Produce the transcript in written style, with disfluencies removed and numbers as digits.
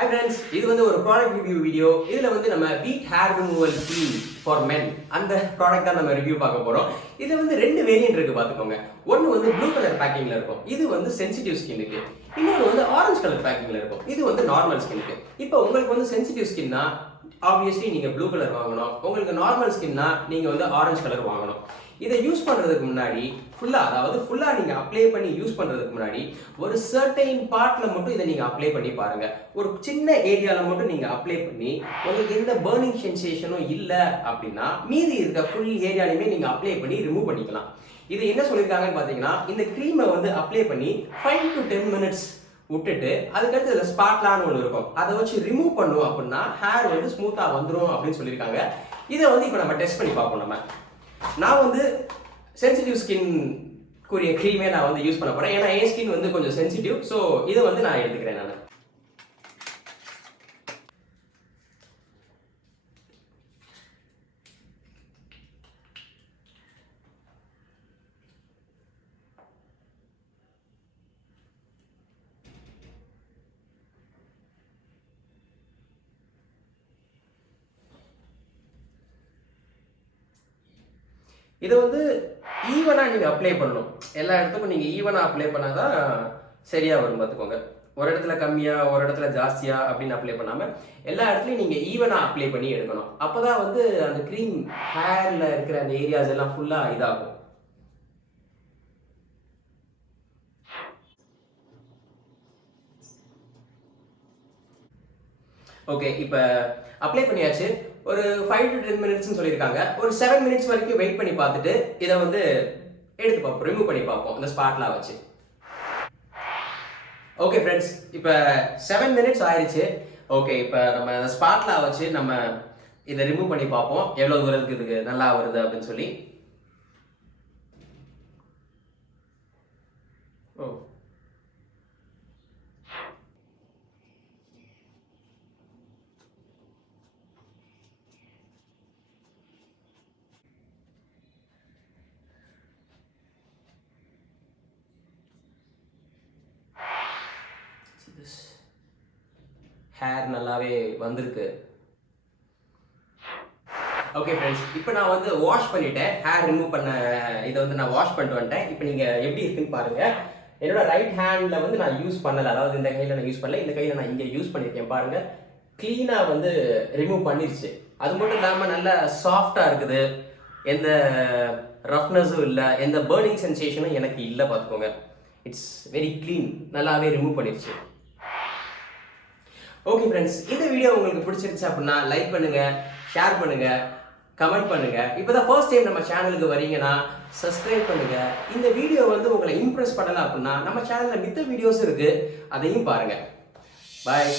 Hi friends, this is a product review video. This is a Veet hair removal cream for men. And the product that we review. This is two variants. One is blue color packing. This is sensitive skin. Another orange color packing. This is normal skin. If you have sensitive skin, obviously you blue color. If you have normal skin, you orange color. இதை use பண்றதுக்கு முன்னாடி ஃபுல்லா நீங்க apply பண்ணி use பண்றதுக்கு முன்னாடி ஒரு certain பார்ட்ல மட்டும் இதை நீங்க அப்ளை பண்ணி பாருங்க. ஒரு சின்ன ஏரியால மட்டும் நீங்க அப்ளை பண்ணி உங்களுக்கு எந்த பர்னிங் சென்சேஷனும் இல்ல அப்படின்னா மீதி இருக்க ஃபுல் ஏரியாலயுமே நீங்க அப்ளை பண்ணி ரிமூவ் பண்ணிக்கலாம். இது என்ன சொல்லிருக்காங்கன்னு பாத்தீங்கன்னா இந்த கிரீமை அப்ளை பண்ணி 5 to 10 minutes விட்டுட்டு அதுக்கடுத்து இதுல ஸ்பாட்லான்னு ஒன்று இருக்கும், அதை வச்சு ரிமூவ் பண்ணுவோம் அப்படின்னா ஹேர் ஸ்மூத்தா வந்துடும் அப்படின்னு சொல்லியிருக்காங்க. இதை இப்போ நம்ம டெஸ்ட் பண்ணி பார்ப்போம். நான் சென்சிட்டிவ் ஸ்கின் கூறிய க்ரீமே நான் யூஸ் பண்ண போறேன். ஏன்னா என் ஸ்கின் கொஞ்சம் சென்சிட்டிவ். ஸோ இதை நான் எடுத்துக்கிறேன். நான் இதை ஈவனா நீங்க அப்ளை பண்ணணும். எல்லா இடத்துக்கும் நீங்க ஈவனா அப்ளை பண்ணாதான் சரியா வரும். பார்த்துக்கோங்க, ஒரு இடத்துல கம்மியா ஒரு இடத்துல ஜாஸ்தியா அப்படின்னு அப்ளை பண்ணாம எல்லா இடத்துலயும் நீங்க ஈவனா அப்ளை பண்ணி எடுக்கணும். அப்பதான் அந்த கிரீம் ஹேர்ல இருக்கிற அந்த ஏரியாஸ் எல்லாம் ஃபுல்லா இதாகும். ஓகே, இப்ப அப்ளை பண்ணியாச்சு. ஒரு 5 to 10 minutes சொல்லியிருக்காங்க. ஒரு 7 minutes வரைக்கும் வெயிட் பண்ணி பார்த்துட்டு இதை எடுத்து பார்ப்போம், ரிமூவ் பண்ணி பார்ப்போம் இந்த ஸ்பாட்லாம் வச்சு. ஓகே ஃப்ரெண்ட்ஸ், இப்போ 7 minutes ஆயிடுச்சு. ஓகே, இப்போ நம்ம அந்த ஸ்பாட்லாம் வச்சு நம்ம இதை ரிமூவ் பண்ணி பார்ப்போம் எவ்வளோ தூரத்துக்கு இதுக்கு நல்லா வருது அப்படின்னு சொல்லி. ஓ ஹேர் நல்லாவே வந்திருக்கு. ஓகே ஃப்ரெண்ட்ஸ், இப்போ நான் வாஷ் பண்ணிட்டேன். ஹேர் ரிமூவ் பண்ண இதை நான் வாஷ் பண்ணிட்டு வந்துட்டேன். இப்போ நீங்கள் எப்படி இருக்குன்னு பாருங்க. என்னோட ரைட் ஹேண்டில் நான் யூஸ் பண்ணலை, அதாவது இந்த கையில் நான் யூஸ் பண்ணல, இந்த கையில் நான் இங்கே யூஸ் பண்ணியிருக்கேன். பாருங்க, க்ளீனாக ரிமூவ் பண்ணிருச்சு. அது மட்டும் இல்லாமல் நல்லா சாஃப்டாக இருக்குது, எந்த ரஃப்னஸும் இல்லை, எந்த பர்னிங் சென்சேஷனும் எனக்கு இல்லை. பார்த்துக்கோங்க, இட்ஸ் வெரி க்ளீன், நல்லாவே ரிமூவ் பண்ணிருச்சு. ஓகே ஃப்ரெண்ட்ஸ், இந்த வீடியோ உங்களுக்கு பிடிச்சிருச்சு அப்படின்னா லைக் பண்ணுங்க, ஷேர் பண்ணுங்க, கமெண்ட் பண்ணுங்க. இப்போதான் ஃபர்ஸ்ட் டைம் நம்ம சேனலுக்கு வரீங்கன்னா சப்ஸ்கிரைப் பண்ணுங்க. இந்த வீடியோ உங்களை இம்ப்ரெஸ் பண்ணலாம் அப்படின்னா நம்ம சேனல்ல மித்த வீடியோஸ் இருக்கு, அதையும் பாருங்க. பாய்.